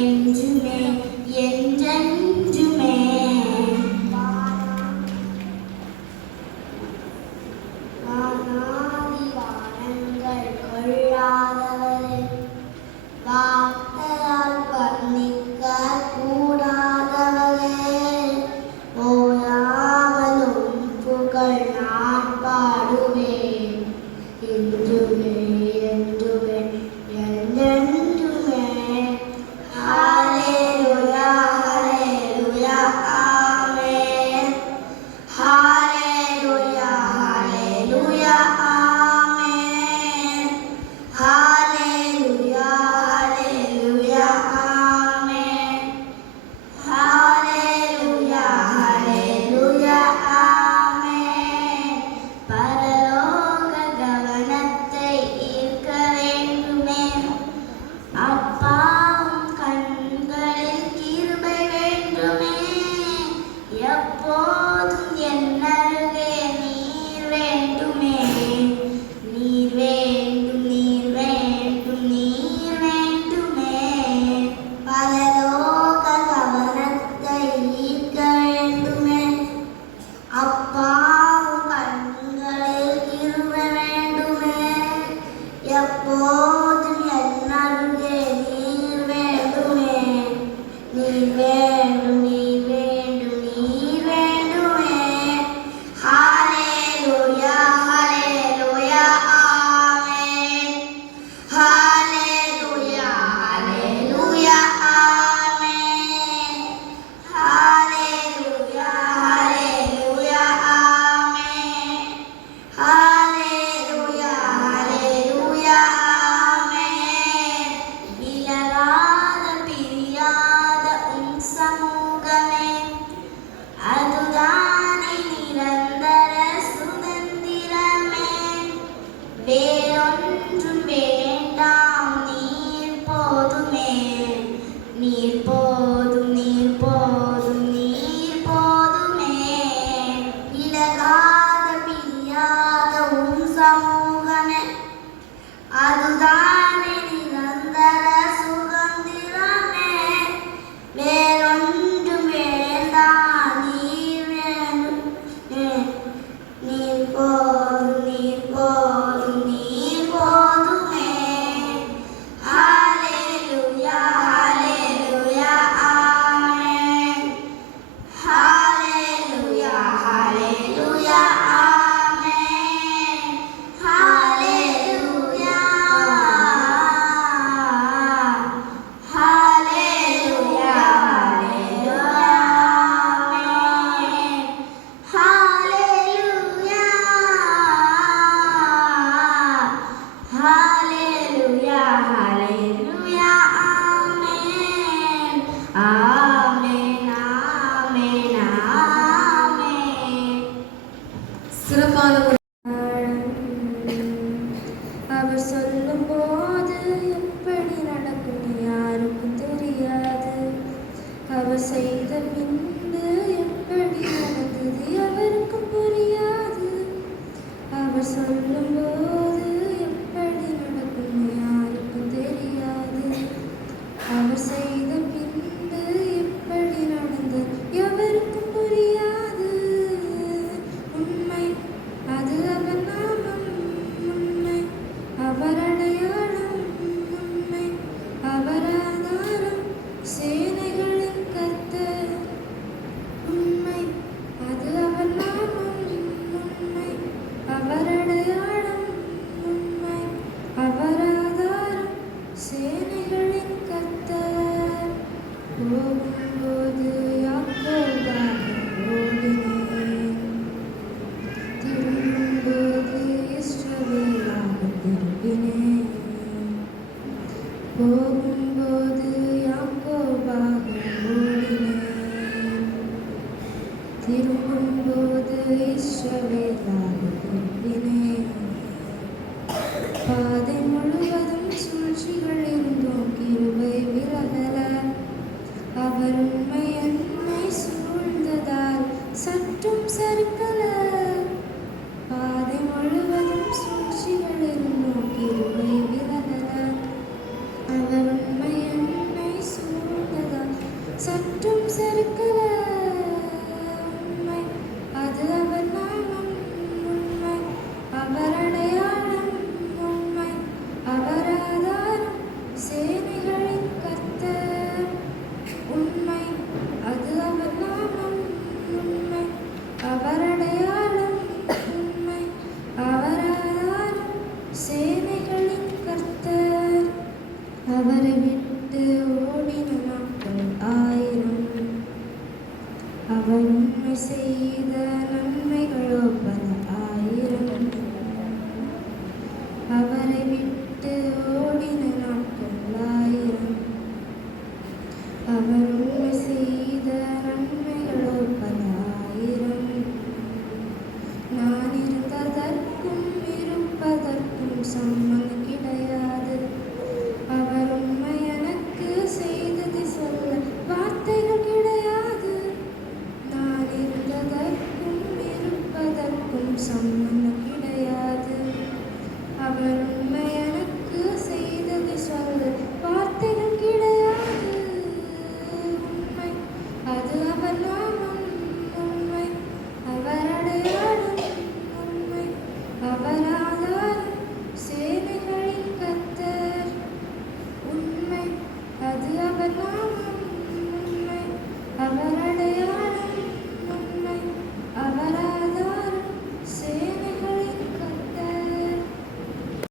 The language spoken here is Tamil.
என்றுமே என்றென்றுமே. வானாதி வானங்கள் கொள்ளாதவரே, வார்த்தையால் வர்ணிக்க கூடாதவரே, ஓயாமலும் புகழ் நான் பாடுவேன் என்றுமே என்றுமே என்றென்றுமே. ஹல்லேலூயா ஹல்லேலூயா ஆமென். ஹல்லேலூயா ஹல்லேலூயா ஆமென். ஹல்லேலூயா ஹல்லேலூயா ஆமென். ஹல்லேலூயா ஹல்லேலூயா ஆமென். பரலோக கவனத்தை ஈர்க்க வேண்டுமே, அப்பாவும் கண்களில் கிருபை வேண்டுமே. எப்போதும் என் அருகே நீர் வேண்டுமே, நீர் வேண்டும் நீர் வேண்டும் நீர் வேண்டுமே. பரலோக கவனத்தை ஈர்க்க வேண்டுமே, அப்பாவும் கண்களில் கிருபை வேண்டுமே. எப்போதும் என் அருகே நீர் வேண்டுமே, நீர் வேண்டும் நீர் வேண்டும் நீர் வேண்டுமே. ஹல்லேலூயா ஹல்லேலூயா ஆமென். ஹல்லேலூயா ஹல்லேலூயா ஆமென். ஹல்லேலூயா ஹல்லேலூயா ஆமென். ஹல்லேலூயா ஹல்லேலூயா ஆமென். விலகாத பிரியாத உம் சமூகமே, அதுதானே நிரந்தர சுதந்திரமே. வேறொன்றும் வேண்டாம் நீர் போதுமே, நீர் போதும் நீர் போதும் நீர் போதுமே. விலகாத பிரியாத உம் சமூகமே, அதுதானே நிரந்தர சுதந்திரமே. வேறொன்றும் வேண்டாம் நீர் வேண்டுமே, நீர் போதும் நீர் போதும் நீர் போதுமே. ஹல்லேலூயா ஹல்லேலூயா ஆமென். ஹல்லேலூயா ஹல்லேலூயா ஆமென். ஹல்லேலூயா ஹல்லேலூயா ஹல்லேலூயா ஆமென். ஹல்லேலூயா ஹல்லேலூயா ஹல்லேலூயா ஆமென். ஆமென் ஆமென் ஆமென். சிறப்பான ஒரு அவர் சொல்லும்போது எப்படி நடக்கும் யாருக்கும் தெரியாது. அவர் செய்த பின்பு எப்படி நடந்தது அவருக்கும் புரியாது. அவர் சொல்லும்போது எப்படி நடக்கும் யாருக்கும் தெரியாது. அவர் செய்த பின்பு எப்படி நடந்தது எவருக்கும் புரியாது. உண்மை அது அவர் நாமம், உண்மை அவர் அடையாளம், உண்மை அவர் ஆதாரம். சேனைகளின் கர்த்தர் சறுக்கல உண்மை, அது அவர் நாமம் உண்மை, அவர் அடையாளம் உண்மை, அவர் ஆதாரம் சேனைகளின் கர்த்தர் உண்மை, அது அவர் நாமம் உண்மை, அவர் அடையாளம் உண்மை, அவர் ஆதாரம் சேனைகளின் கர்த்தர். அவரை விட்டு ஓடின நாட்கள் 1000, அவர் உண்மை செய்த நன்மைகளோ பல 1000. அவரை விட்டு ஓடின நாட்கள் 1000, அவர் உண்மை